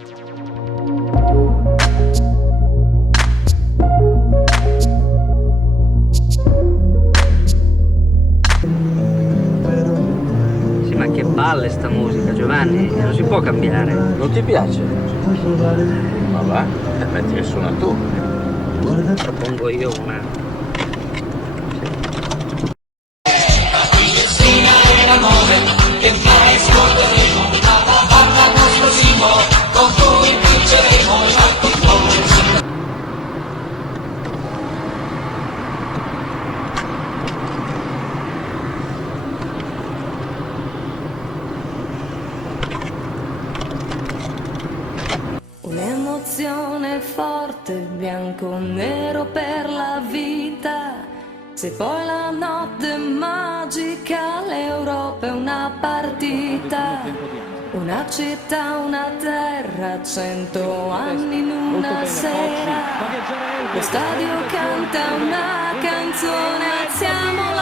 Sì, ma che palle sta musica, Giovanni, non si può cambiare. Non ti piace? Vabbè, metti che suona tu. Propongo io una. Un'emozione forte, bianco o nero per la vita. Se poi la notte è magica, l'Europa è una partita. Una città, una terra, 100 anni in una sera. Lo stadio canta una canzone, alziamo la